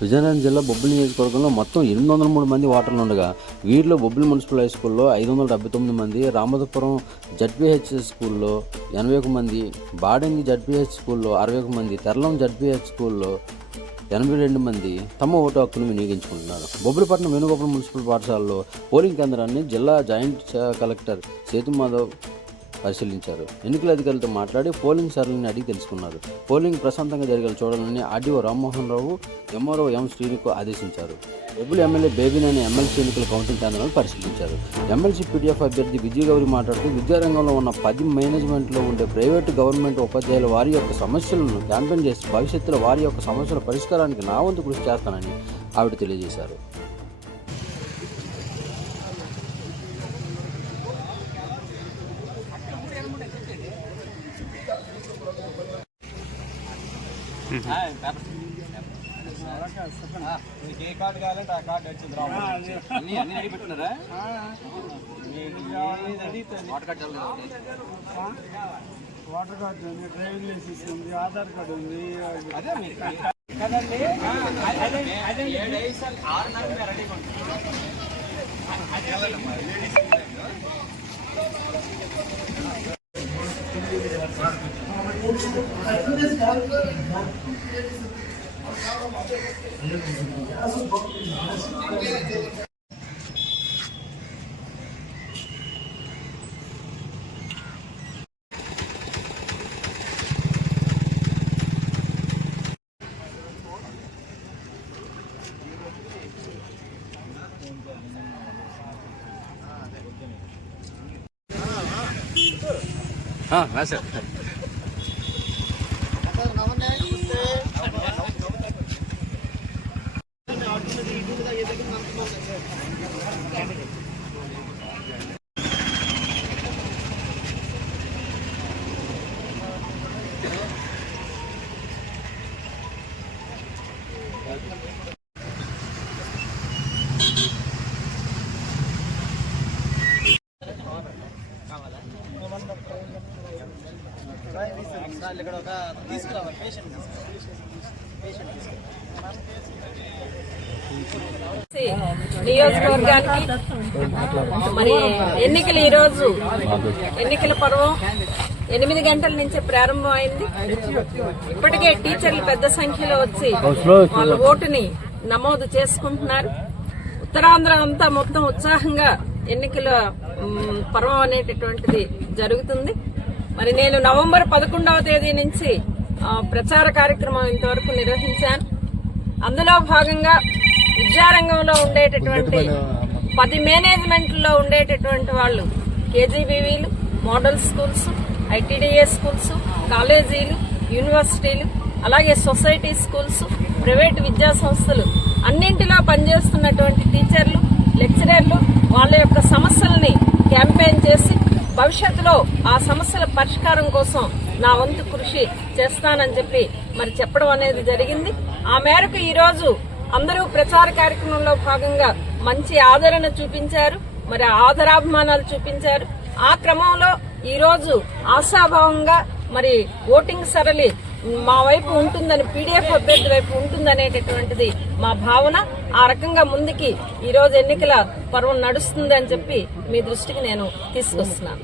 విజయనగరం జిల్లా బొబ్బిలి నియోజకవర్గంలో మొత్తం 803 మంది ఓటర్లు ఉండగా వీరిలో బొబ్బిలి మున్సిపల్ హై స్కూల్లో 579 మంది, రామోదపురం జడ్పీహెచ్ స్కూల్లో 81 మంది, బాడంగి జడ్పీహెచ్ స్కూల్లో 61 మంది, తెరలం జడ్పీహెచ్ స్కూల్లో 82 మంది తమ ఓటు హక్కును వినియోగించుకుంటున్నారు. బొబ్బిలిపట్నం వేణుగోపాల్ మున్సిపల్ పాఠశాలలో పోలింగ్ కేంద్రాన్ని జిల్లా జాయింట్ కలెక్టర్ సేతు మాధవ్ పరిశీలించారు. ఎన్నికల అధికారులతో మాట్లాడి పోలింగ్ సరళిని అడిగి తెలుసుకున్నారు. పోలింగ్ ప్రశాంతంగా జరిగేలా చూడాలని ఆర్డీఓ రామ్మోహన్ రావు, ఎంఆర్ఓ ఎం శ్రీనుకు ఆదేశించారు. బొబ్బిలి ఎమ్మెల్యే బేబీనేని ఎమ్మెల్సీ ఎన్నికల కౌంటింగ్ కేంద్రాలను పరిశీలించారు. ఎమ్మెల్సీ పీడీఎఫ్ అభ్యర్థి విజయగౌరి మాట్లాడుతూ విద్యారంగంలో ఉన్న 10 మేనేజ్మెంట్లో ఉండే ప్రైవేటు గవర్నమెంట్ ఉపాధ్యాయుల వారి యొక్క సమస్యలను క్యాంపెయిన్ చేసి భవిష్యత్తులో వారి యొక్క సమస్యల పరిష్కారానికి నా వంతు కృషి చేస్తానని ఆవిడ తెలియజేశారు. ఏ కార్డు కావాలంటే ఆ కార్డు వచ్చింది అన్ని అడిగి పెట్టున్నారా? వాటర్ కార్డు ఉంది, డ్రైవింగ్ లైసెన్స్ ఉంది, ఆధార్ కార్డు ఉంది. అదే మీరు కదండి. సార్ నియోజకవర్గానికి మరి ఎన్నికలు ఈరోజు ఎన్నికల పర్వం 8 గంటల నుంచి ప్రారంభం అయింది. ఇప్పటికే టీచర్లు పెద్ద సంఖ్యలో వచ్చి వాళ్ళ ఓటుని నమోదు చేసుకుంటున్నారు. ఉత్తరాంధ్ర అంతా మొత్తం ఉత్సాహంగా ఎన్నికల పర్వం అనేటటువంటిది జరుగుతుంది. మరి నేను నవంబర్ 11వ తేదీ నుంచి ప్రచార కార్యక్రమం ఇంతవరకు నిర్వహించాను. అందులో భాగంగా విద్యారంగంలో ఉండేటటువంటి 10 మేనేజ్మెంట్లో ఉండేటటువంటి వాళ్ళు కేజీబీవీలు, మోడల్ స్కూల్స్, ఐటీడీఏ స్కూల్స్, కాలేజీలు, యూనివర్సిటీలు, అలాగే సొసైటీ స్కూల్స్, ప్రైవేటు విద్యా సంస్థలు అన్నింటిలో పనిచేస్తున్నటువంటి టీచర్లు, లెక్చరర్లు వాళ్ళ యొక్క సమస్యల్ని క్యాంపెయిన్ చేసి భవిష్యత్తులో ఆ సమస్యల పరిష్కారం కోసం నా వంతు కృషి చేస్తానని చెప్పి మరి చెప్పడం అనేది జరిగింది. ఆ మేరకు ఈరోజు అందరూ ప్రచార కార్యక్రమంలో భాగంగా మంచి ఆదరణ చూపించారు, మరి ఆదరాభిమానాలు చూపించారు. ఆ క్రమంలో ఈరోజు ఆశాభావంగా మరి ఓటింగ్ సరళి మా వైపు ఉంటుందని, పీడీఎఫ్ అభ్యర్థి వైపు ఉంటుందనేటటువంటిది మా భావన. ఆ రకంగా ముందుకి ఈరోజు ఎన్నికల పర్వం నడుస్తుందని చెప్పి మీ దృష్టికి నేను తీసుకొస్తున్నాను.